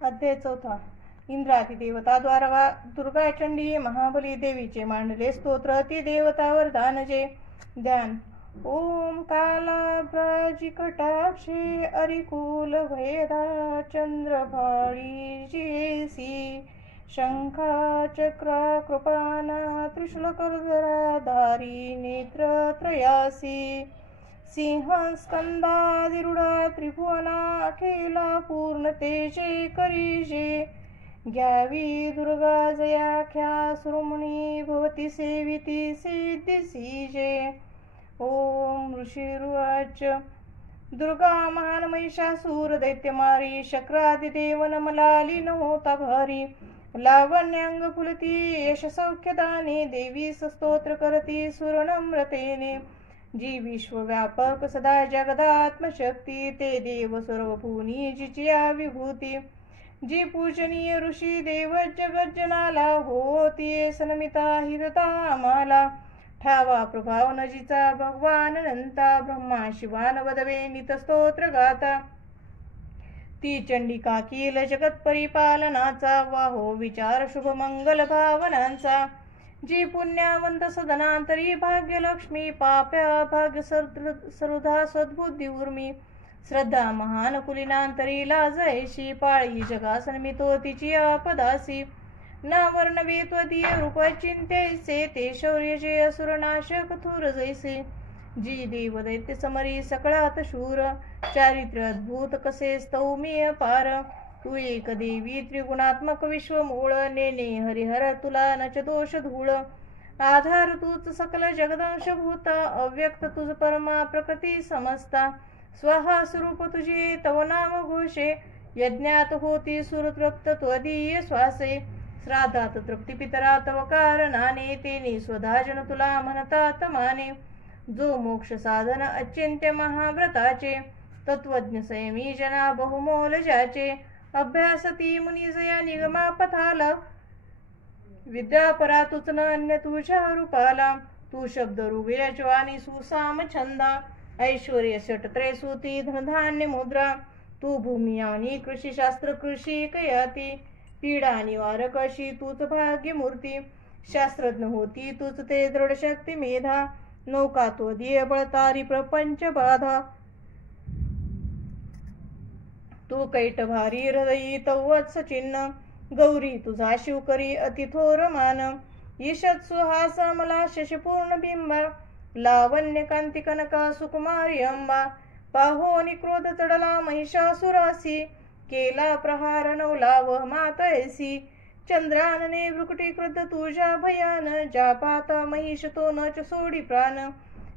अध्याय 4. इंद्राती देवताद्वारा दुर्गा चंडी महाबली देवीचे मांडले स्तोत्र. ती देवता वरदानजे ध्यान. ओम कालाभ्राजिकटाक्षे अरिकुल भयदा चंद्रभाळी जेसी शंखा चक्रा कृपाना त्रिशूलकरधराधारी नेत्रत्रयासी सिंह स्कंदादिरूढा त्रिभुवना अखिला पूर्ण तेजे करीजे घ्यावी दुर्गा जयाख्या सुरमणी भवती सेविती सिद्धिसीजे. ओम ऋषिरुवाच. दुर्गा महान महिषासूर दैत्यमारी शक्रादिदेव नमलाली न होता भारी लावण्याङ्ग फुलती यश सौख्यदाने देवी स्तोत्र करती सुरनम्रतेने जी विश्वव्यापक सदा जगदात्मशक्ती ते देव सर्वभूनी जिची विभूती जी पूजनीय ऋषी देव जगज्जनाला होती सनमिता हिरता आम्हाला ठावा प्रभाव नजीचा भगवान अनंता ब्रह्मा शिवान वदवे नित स्तोत्र गाता ती चंडिका कील जगत परिपालनाचा वाहो विचार शुभ मंगल भावनांचा जी पुण्यवंत सदनांतरी भाग्यलक्ष्मी पाप्या भाग्य सर्वधा सद्बुद्धी उर्मी श्रद्धा महान कुलीनांतरी लाजयशी पाळी जगासनमितो तिची आपदासी ना वर्णवे त्वदीय रूप चिंतेसे ते शौर्य जे असुरनाशक थुर जैसे जी देव दैत्य समरी सकळात शूर चारित्र्य अद्भुत कसे स्तौमी पार तू एक देवी त्रिगुणात्मक विश्वमूळ नेने हरिहर तुला नच दोष धूळ आधार तूच सकल जगदंशभूत अव्यक्त तुझ परमा प्रकृती समजता स्वहा स्वरूप तुझे तव नाम घोषे यज्ञात होती सुरतृप्त त्वदीय श्वासे श्राद्धात तृप्ती पितरा तव कारणाने तेने स्वधाजन तुला म्हणतात माने जो मोक्ष साधन अचिंत्य महाव्रताचे तत्वज्ञ संयमी जना बहुमोल ज्याचे अभ्यासती मुनिजया निगमा पथाला विद्या तुच न अन्य तुझ्या रूपाला तू शब्द ऋग्यज्वानी सुसाम छंदा ऐश्वर्य षटत्रे सुती धनधान्य मुद्रा तू भूमी आणि कृषीशास्त्र कृषी कयाती पीडा निवारक अशी तूच भाग्य मूर्ती शास्त्रज्ञ होती तूच ते दृढ शक्ती मेधा नौका तो दिय बळतारी प्रपंच बाधा तू कैट भारी हृदयी तवत्स चिन्ह गौरी तुझा शिवकरी अतिथोर मान ईशत सुहास मला शशपूर्ण बिंबा लावण्य कांती कनका सुकुमारी अंबा पाहोनी क्रोध चढला महिषासुरासी केला प्रहार नवलाव मातयसी चंद्रानने भ्रुकुटी क्रुद्ध तुझ्या भयान ज्या पाता महिष तो नच सोडी प्राण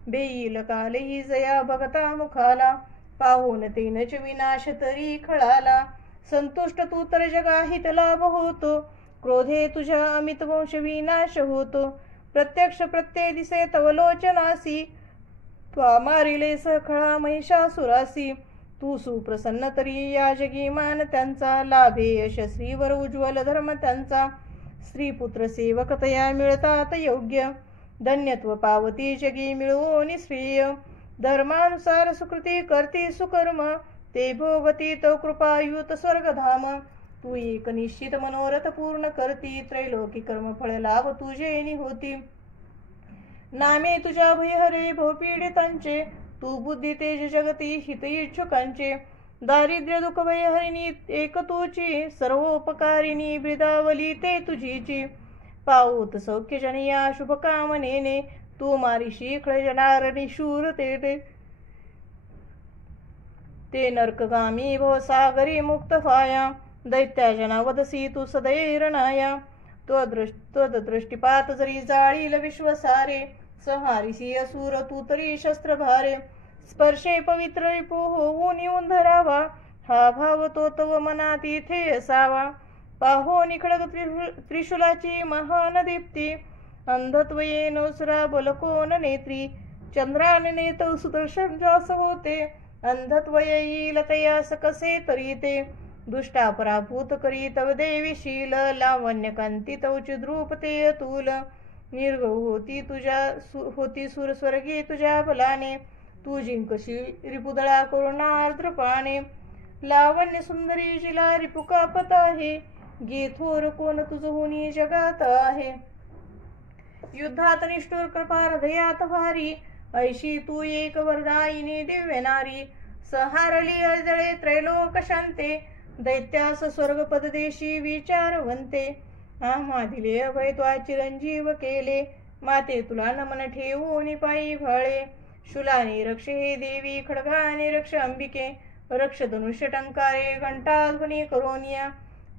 बेईल कालही जया भगता मुखाला पाहून तेनच विनाश तरी खळाला संतुष्ट तू तर जगाहित लाभ होतो क्रोधे तुझ्या अमित वंश विनाश होतो प्रत्यक्ष प्रत्यय दिसे तव लोचनासी त्वा मारिले सखळा महिषासुरासी तू सुप्रसन्न तरी या जगी मान त्यांचा लाभे यशस्वीवर उज्ज्वल धर्म त्यांचा स्त्री पुत्र सेवक तया मिळतात योग्य धन्यत्व पावती जगी मिळवून श्रेय धर्मानुसार सुकृती करती सुकर्म ते भोगती तो कृपायुत स्वर्गधाम तू एक निश्चित मनोरथ पूर्ण करती त्रैलोकी कर्म फळ लाभ तुझे होती नामे तुझ्या भयहरे भवपीडितांचे तू बुद्धी तेज जगती हित इच्छुकांचे दारिद्र्य दुःख भयहरिणी एक तुची सर्वोपकारिणी ब्रिदावली ते तुझीची पाऊत सौख्य जनिया शुभ कामनेने तू मारिशी खळ जनारणी शूर ते नरकगामी भवसागरी मुक्त फाया दैत्याजना वदसी तू सदैरणाया त्वदृष्टिपात जरी जाळील विश्वसारे संहारिसी असुर तू तरी शस्त्र भारे स्पर्शे पवित्र रिपू होऊन येऊन धरावा हा भाव तो तव मनात इथे असावा पाहो निखळग त्रिशूलाची महान दीप्ती अंधत्व येनोसरा बलकोन नेत्री चंद्राने तो सुदर्शन जास होते अंधत्व येईल तयास कसे तरी ते दुष्टा पराभूत करी तव देवीशील लावण्य कांती तवची द्रूप ते अतुल निर्गौ होती सुर स्वर्गी तुझ्या बलाने तू जिंकशील रिपुदळा करुणार्द्रपाने लावण्य सुंदरी जिला रिपुका पत आहे, गे थोर कोण तुझ होनी जगात आहे. युद्धात निष्ठुर कृपा हृदयात भारी, ऐशी तू एक वरदायिनी दिव्य नारी. सहारली अजळे त्रैलोक शांते, दैत्यास स्वर्गपद देशी विचारवंते. आम्हा दिले अभय त्वा चिरंजीव केले, माते तुला नमन ठेवून पायी भाळे. शूलाने रक्ष हे देवी, खड्गाने रक्ष अंबिके, रक्ष धनुष्य टंकारे घंटाध्वनी करोनिया.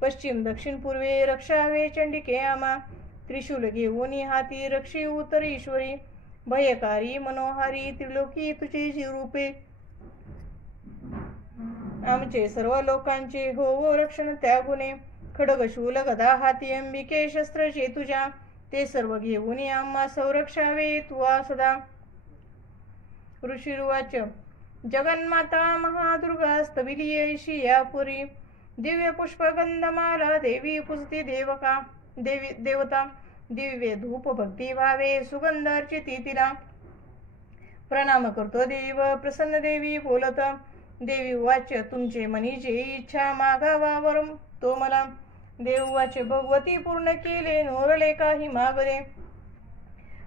पश्चिम दक्षिण पूर्वे रक्षावे चंडिके आमा, त्रिशूल घेऊन हाती रक्षी उत्तर ईश्वरी. भयकारी मनोहारी त्रिलोकी तुझे रूपे, आमचे सर्व लोकांचे होवो रक्षण त्या गुणे. खडग शूल गदा हाती अंबिके शस्त्रचे तुझ्या, ते सर्व घेऊन आम्हा संरक्षावे तुवा सदा. ऋषिरुवाच जगन्माता महादुर्गा स्तविली ऐशी या पुरी. दिव्य पुष्प गंधमाला देवी पुजती देवता. दिव्य धूप भक्ती भावे सुगंध अर्चिती तिला. प्रणाम करतो देव प्रसन्न देवी बोलत. देवी वाच तुमचे मनी जे इच्छा मागावा तो मला. देव वाच भगवती पूर्ण केले नोरले काही मागरे.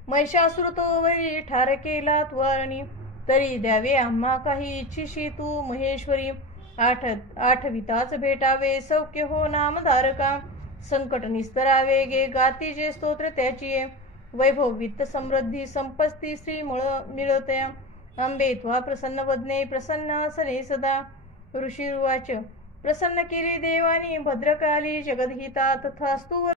महिषासुर तो वरी ठार केला त्वरणी, तरी द्यावे आम्हा काही इच्छिशी तू महेश्वरी. आठविताच भेटावे सौख्य हो नामधारका, संकट निस्तरावे गे गाती जे स्तोत्र त्याची. वैभव वित्त समृद्धी संपत्ती श्री मिळतया, अंबे त्वा प्रसन्न वदने प्रसन्न असने सदा. ऋषिरुवाच प्रसन्न केली देवानी भद्रकाली जगद्हिता, तथास्तु